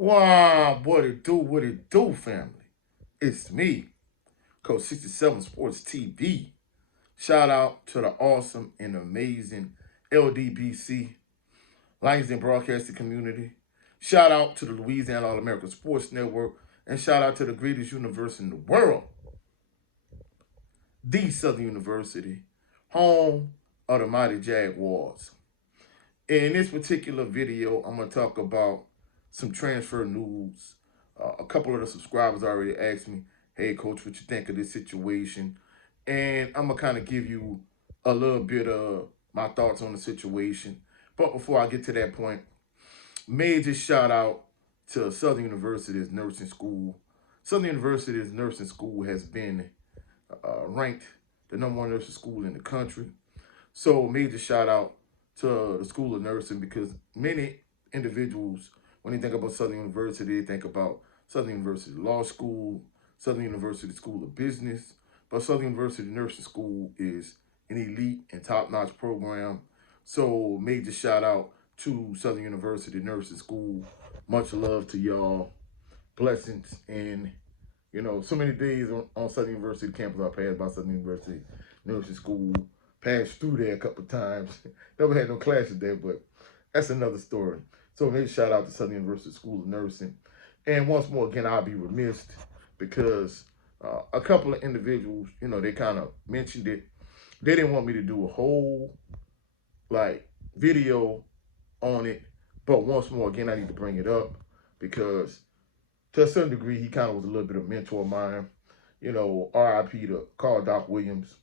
Wow, what it do, family? It's me, Coach 67 Sports TV. Shout out to the awesome and amazing LDBC, Lions and Broadcasting Community. Shout out to the Louisiana All American Sports Network. And shout out to the greatest university in the world, the Southern University, home of the mighty Jaguars. In this particular video, I'm going to talk about some transfer news. A couple of the subscribers already asked me, hey, Coach, what you think of this situation? And I'm going to kind of give you a little bit of my thoughts on the situation. But before I get to that point, major shout out to Southern University's nursing school. Southern University's nursing school has been ranked the #1 nursing school in the country. So major shout out to the School of Nursing, because many individuals, when they think about Southern University, they think about Southern University Law School, Southern University School of Business. But Southern University Nursing School is an elite and top-notch program. So major shout out to Southern University Nursing School. Much love to y'all. Blessings. And, so many days on Southern University campus I passed by Southern University Nursing School. Passed through there a couple of times. Never had no classes there, but that's another story. So maybe shout out to Southern University School of Nursing. And once more, again, I'll be remiss because a couple of individuals, they kind of mentioned it. They didn't want me to do a whole, video on it. But once more, again, I need to bring it up because to a certain degree, he kind of was a little bit of a mentor of mine. RIP to Carl Doc Williams,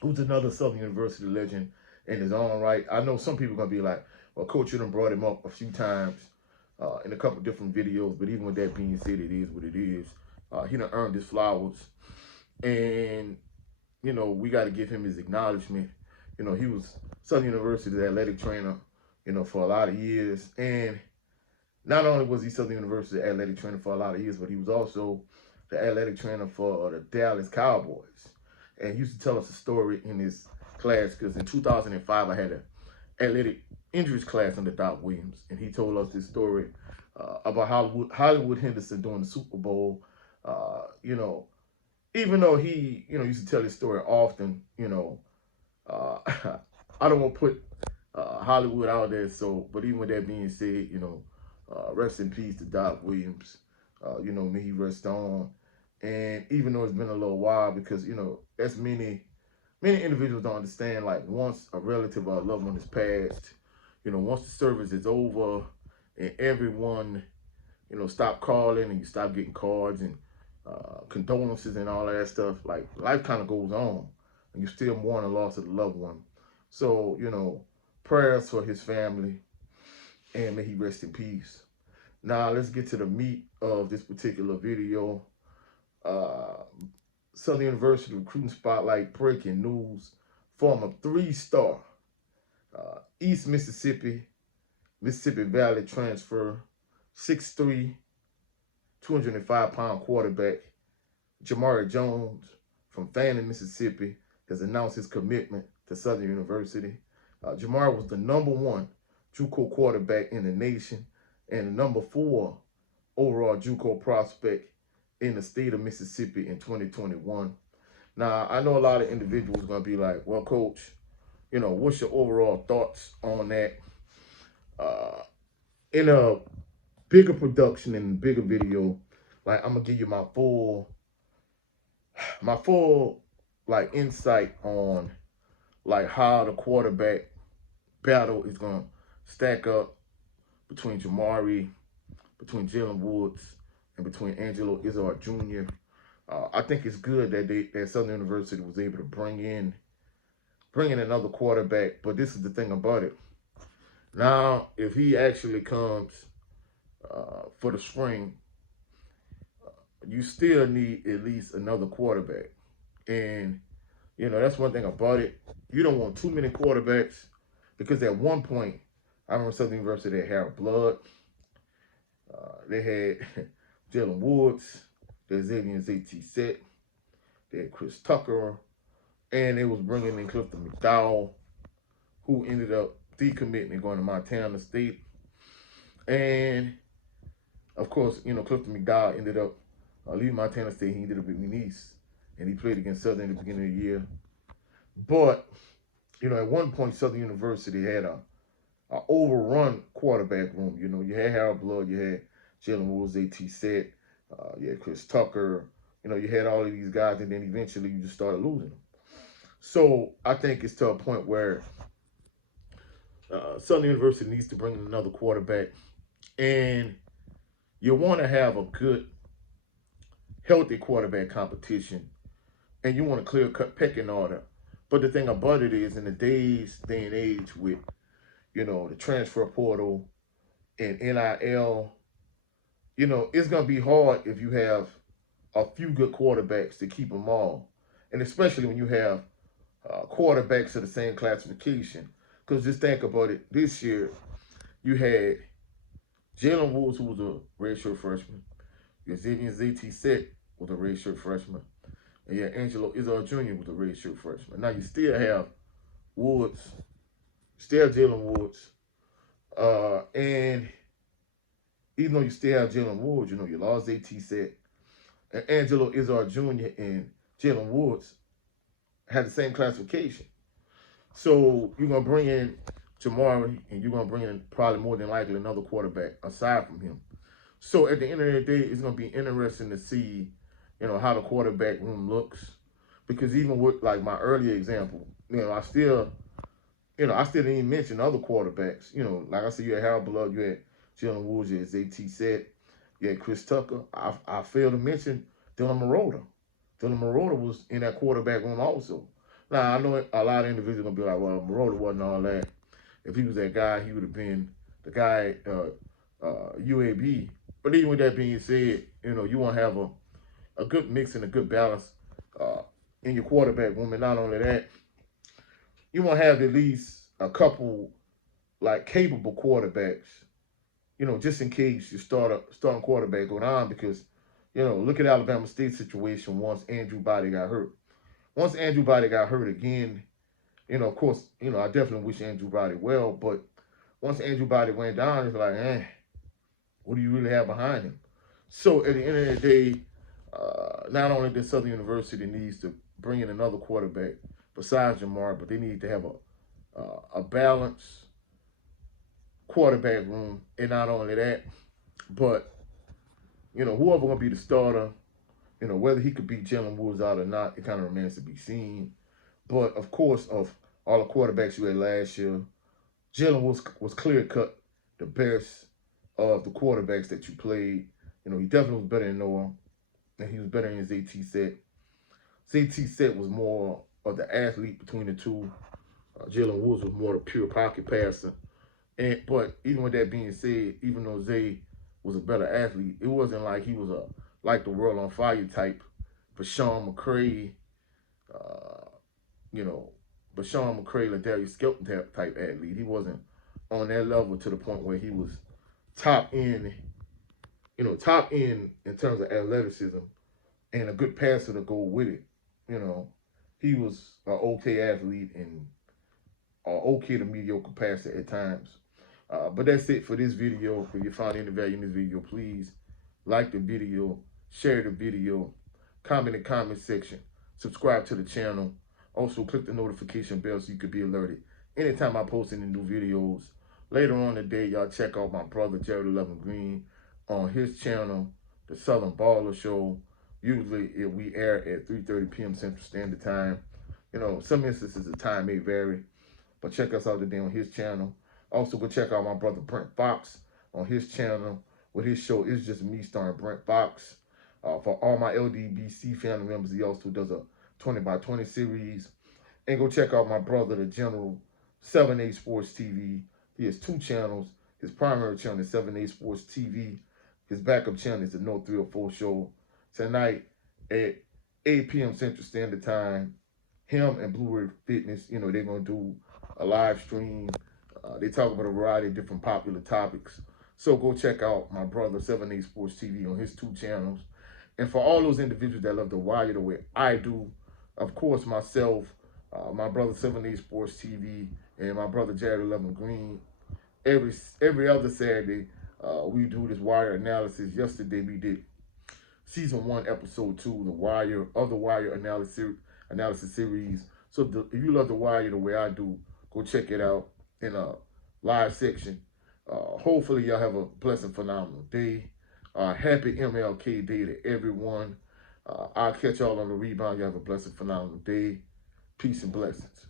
who's another Southern University legend in his own right. I know some people are going to be like, well, Coach, you done brought him up a few times in a couple different videos, but even with that being said, it is what it is. He done earned his flowers, and, we got to give him his acknowledgement. He was Southern University's athletic trainer, for a lot of years, and not only was he Southern University athletic trainer for a lot of years, but he was also the athletic trainer for the Dallas Cowboys. And he used to tell us a story in his class, because in 2005, I had an athletic injuries class under Doc Williams. And he told us this story about Hollywood Henderson during the Super Bowl. Even though he, used to tell this story often, I don't want to put Hollywood out there. But even with that being said, rest in peace to Doc Williams. May he rest on. And even though it's been a little while, because, that's many individuals don't understand, like, once a relative or a loved one is passed, once the service is over and everyone, stop calling and you stop getting cards and condolences and all that stuff, like, life kind of goes on and you still mourn the loss of the loved one. So, prayers for his family, and may he rest in peace. Now, let's get to the meat of this particular video. Southern University recruiting spotlight, breaking news. Former 3-star East Mississippi Valley transfer, 6'3", 205-pound quarterback Jamari Jones from Fannin, Mississippi, has announced his commitment to Southern University. Jamari was the #1 JUCO quarterback in the nation and the #4 overall JUCO prospect in the state of Mississippi in 2021. Now, I know a lot of individuals are going to be like, well, Coach, what's your overall thoughts on that? In a bigger production, in a bigger video, like, I'm going to give you my full insight on, how the quarterback battle is going to stack up between Jamari, between Jalen Woods, and between Angelo Izzard Jr. I think it's good that Southern University was able to bring in another quarterback. But this is the thing about it. Now, if he actually comes for the spring, you still need at least another quarterback. And, that's one thing about it. You don't want too many quarterbacks, because at one point, I remember Southern University had Harold Blood. They had Jalen Woods. They had Xavier Z.T. Set. They had Chris Tucker. And they was bringing in Clifton McDowell, who ended up decommitting and going to Montana State. And Of course, Clifton McDowell ended up leaving Montana State. He ended up at McNeese, and he played against Southern at the beginning of the year. But, at one point, Southern University had a overrun quarterback room. You had Harold Blood, you had Jalen Woods, A.T. Set, you had Chris Tucker. You had all of these guys, and then eventually you just started losing them. So I think it's to a point where Southern University needs to bring in another quarterback, and you want to have a good, healthy quarterback competition, and you want a clear-cut pecking order. But the thing about it is, in the day and age with, the transfer portal and NIL, it's going to be hard if you have a few good quarterbacks to keep them all. And especially when you have quarterbacks of the same classification. Because just think about it. This year, you had Jalen Woods, who was a redshirt freshman. You had Xavier ZT Set was a redshirt freshman. And you had Angelo Izzard Jr. was a redshirt freshman. Now you still have Woods, still have Jalen Woods. And even though you still have Jalen Woods, you lost ZT Set. And Angelo Izzard Jr. and Jalen Woods had the same classification. So you're going to bring in Jamari, and you're going to bring in probably more than likely another quarterback aside from him. So at the end of the day, it's going to be interesting to see, how the quarterback room looks. Because even with, like, my earlier example, I still didn't even mention other quarterbacks. Like I said, you had Harold Blood, you had Jalen Woods, you had ZT Set, you had Chris Tucker. I failed to mention Dylan Marotta. Dylan Marotta was in that quarterback room also. Now, I know a lot of individuals are going to be like, well, Marotta wasn't all that. If he was that guy, he would have been the guy at UAB. But even with that being said, you want to have a good mix and a good balance in your quarterback room. And not only that, you want to have at least a couple, like, capable quarterbacks, just in case you starting quarterback go down. Because, look at Alabama State's situation once Andrew Body got hurt. Once Andrew Body got hurt again, of course, I definitely wish Andrew Body well. But once Andrew Body went down, it's like, what do you really have behind him? So at the end of the day, not only does Southern University needs to bring in another quarterback besides Jamar, but they need to have a balanced quarterback room. And not only that, but, whoever going to be the starter, whether he could beat Jalen Woods out or not, it kind of remains to be seen. But, of course, of all the quarterbacks you had last year, Jalen Woods was clear-cut the best of the quarterbacks that you played. He definitely was better than Noah, and he was better than ZT Set. ZT Set was more of the athlete between the two. Jalen Woods was more the pure pocket passer. But even with that being said, even though Zay was a better athlete, it wasn't like he was like the world on fire type. Bashawn McCray, Bashawn McCray, Ladarius Skelton type athlete. He wasn't on that level to the point where he was top end in terms of athleticism and a good passer to go with it. He was an okay athlete and okay to mediocre passer at times. But that's it for this video. If you found any value in this video, please like the video, share the video, comment in the comment section, subscribe to the channel. Also, click the notification bell so you could be alerted anytime I post any new videos. Later on today, y'all check out my brother, Jared 11 Green, on his channel, The Southern Baller Show. Usually, we air at 3:30 p.m. Central Standard Time. Some instances the time may vary, but check us out today on his channel. Also, go check out my brother Brent Fox on his channel with his show It's Just Me starring Brent Fox. For all my LDBC family members, he also does a 20x20 series. And go check out my brother, the General, 7A Sports TV. He has two channels. His primary channel is 7A Sports TV. His backup channel is the No 304 Show. Tonight at 8 p.m. Central Standard Time, him and Blue Ridge Fitness, they're going to do a live stream. They talk about a variety of different popular topics. So go check out my brother, 7A Sports TV, on his two channels. And for all those individuals that love to wire the way I do, of course, myself, my brother, 7A Sports TV, and my brother, Jared 11 Green, every other Saturday, We do this wire analysis. Yesterday we did season 1, episode 2, the wire of the wire analysis series. So if you love the wire the way I do, go check it out in a live section. Hopefully y'all have a blessed and phenomenal day. Happy MLK Day to everyone. I'll catch y'all on the rebound. Y'all have a blessed and phenomenal day. Peace and blessings.